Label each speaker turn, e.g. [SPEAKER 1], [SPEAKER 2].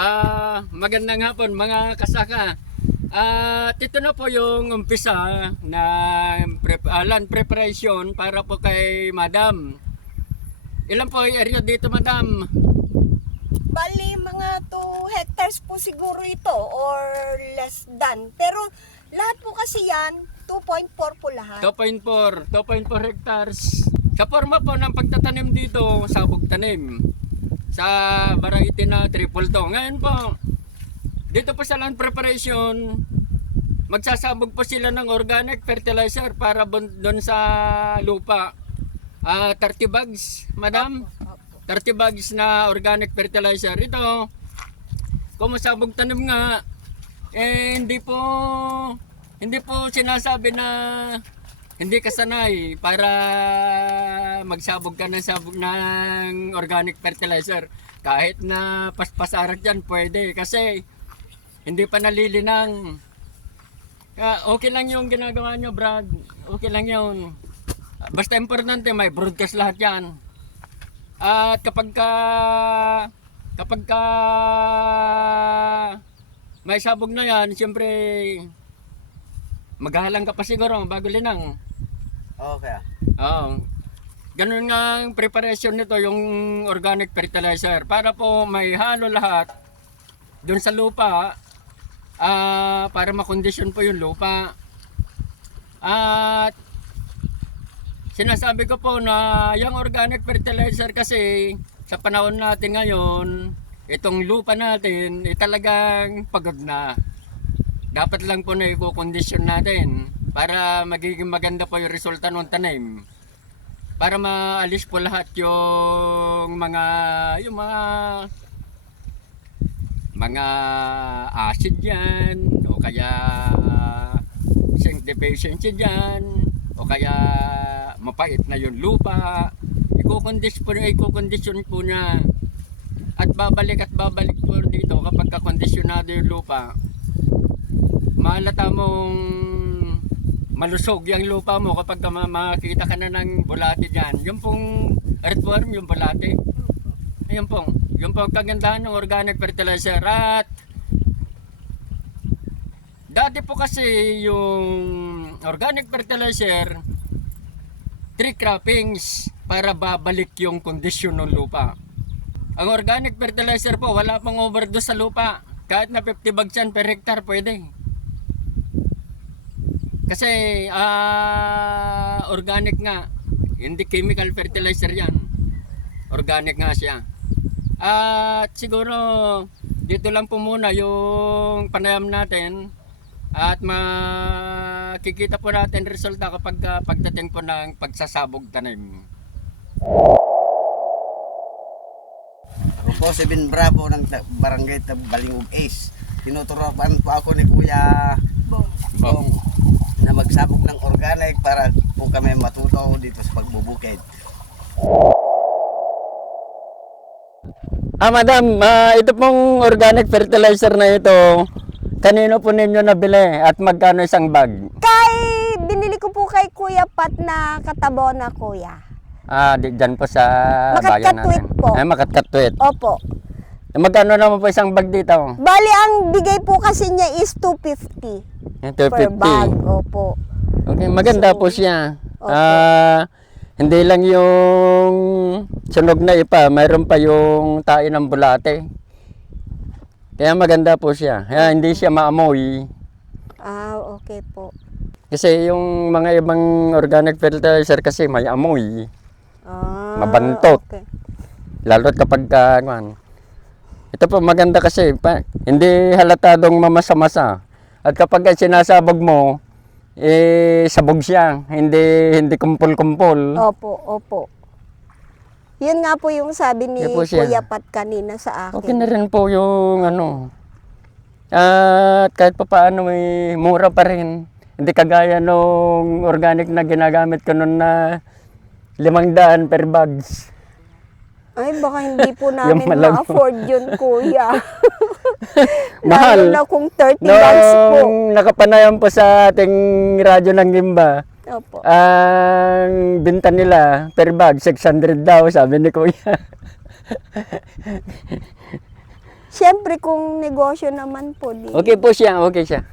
[SPEAKER 1] Ah, magandang hapon mga kasaka. At ito na po yung umpisa ng prep, ah, land preparation para po kay Madam. Ilan po yung area dito, Madam?
[SPEAKER 2] Bali, mga 2 hectares po siguro ito or less than. Pero lahat po kasi yan, 2.4 po lahat.
[SPEAKER 1] 2.4, 2.4 hectares. Sa forma po ng pagtatanim dito, sabog tanim. Sa variety na triple to. Ngayon po, dito po sa land preparation, magsasabog po sila ng organic fertilizer para doon sa lupa. Ah, 30 bags, madam. 30 bags na organic fertilizer. Ito, kung masabog tanim nga, eh, hindi po, hindi po sinasabi na hindi ka sanay para magsabog ka ng sabog ng organic fertilizer. Kahit na paspasarat dyan, pwede. Kasi hindi pa nalilinang. Kaya okay lang yung ginagawa nyo, Brad. Okay lang yun. Basta importante, may broadcast lahat yan. At kapag ka kapag ka may sabog na yan, siyempre maghahalang ka pa siguro bago linang.
[SPEAKER 3] Okay.
[SPEAKER 1] Oo. Ganun nga ang preparation nito, yung organic fertilizer. Para po may halo lahat doon sa lupa ah para makondisyon po yung lupa. At sinasabi ko po na yung organic fertilizer kasi sa panahon natin ngayon, itong lupa natin ay talagang pagod na. Dapat lang po na i-condition natin para magiging maganda po yung resulta ng tanim. Para maalis po lahat yung mga yung mga mga acid yan o kaya zinc deficiency dyan o kaya mapait na yung lupa. I-condition po, i-condition po niya. At babalik at babalik po dito kapag kakondisyonado yung lupa. Malata mong malusog yung lupa mo kapag ka ma- makita ka na ng bulate dyan. Yung pong earthworm, yung bulate. Ayun pong, yung pong kagandahan ng organic fertilizer at dati po kasi yung organic fertilizer three croppings para babalik yung kondisyon ng lupa. Ang organic fertilizer po, wala pang overdose sa lupa. Kahit na 50 bags yan per hectare, pwede. Kasi ah organic nga, hindi chemical fertilizer yan. Organic nga siya. At siguro dito lang po muna yung panayam natin at makikita po natin resulta kapag ah, pagdating po ng pagsasabog tanim.
[SPEAKER 3] Ako po si Ben Bravo ng Barangay Balingog Ace. Tinuturopan po ako ni Kuya
[SPEAKER 2] Bong.
[SPEAKER 3] Bong na magsabog ng organic para po kami matuto dito sa pagbubukid.
[SPEAKER 1] Ah, madam, ah, ito pong organic fertilizer na ito, kanino po ninyo nabili at magkano isang bag?
[SPEAKER 2] Kay, binili ko po kay Kuya Pat na katabo na kuya.
[SPEAKER 1] Ah, di, dyan po sa bayan
[SPEAKER 2] Makatkatwit
[SPEAKER 1] natin.
[SPEAKER 2] po.
[SPEAKER 1] Eh, makatkatwit.
[SPEAKER 2] Opo.
[SPEAKER 1] Magkano naman po isang bag dito?
[SPEAKER 2] Bali, ang bigay po kasi niya is 250
[SPEAKER 1] Yan,
[SPEAKER 2] per
[SPEAKER 1] 250.
[SPEAKER 2] bag. Opo.
[SPEAKER 1] Okay, maganda
[SPEAKER 2] So,
[SPEAKER 1] po siya.
[SPEAKER 2] opo.
[SPEAKER 1] Ah, hindi lang yung sunog na ipa, mayroon pa yung tayo ng bulate. Kaya maganda po siya. Kaya hindi siya maamoy.
[SPEAKER 2] Ah, okay po.
[SPEAKER 1] Kasi yung mga ibang organic fertilizer kasi may amoy.
[SPEAKER 2] Ah,
[SPEAKER 1] Mabantot.
[SPEAKER 2] Okay.
[SPEAKER 1] Lalo't kapag ka, ano, ito po maganda kasi pa, hindi halatadong mamasa-masa. At kapag ka sinasabog mo, eh sabog siya, hindi hindi kumpol-kumpol.
[SPEAKER 2] Opo, opo. Yun nga po yung sabi ni
[SPEAKER 1] Yan po siya.
[SPEAKER 2] Kuya Pat kanina sa akin.
[SPEAKER 1] Okay na rin po yung ano. At kahit pa paano may mura pa rin. Hindi kagaya nung organic na ginagamit ko noon na limang daan per bags.
[SPEAKER 2] Ay, baka hindi po namin ma-afford yun, kuya.
[SPEAKER 1] Mahal.
[SPEAKER 2] Lalo na kung 30 bags po.
[SPEAKER 1] Nung nakapanayan po sa ating radyo ng Gimba,
[SPEAKER 2] Opo.
[SPEAKER 1] ang binta nila per bag, 600 daw, sabi ni Kuya.
[SPEAKER 2] Siyempre kung negosyo naman po di.
[SPEAKER 1] Okay po siya, okay siya.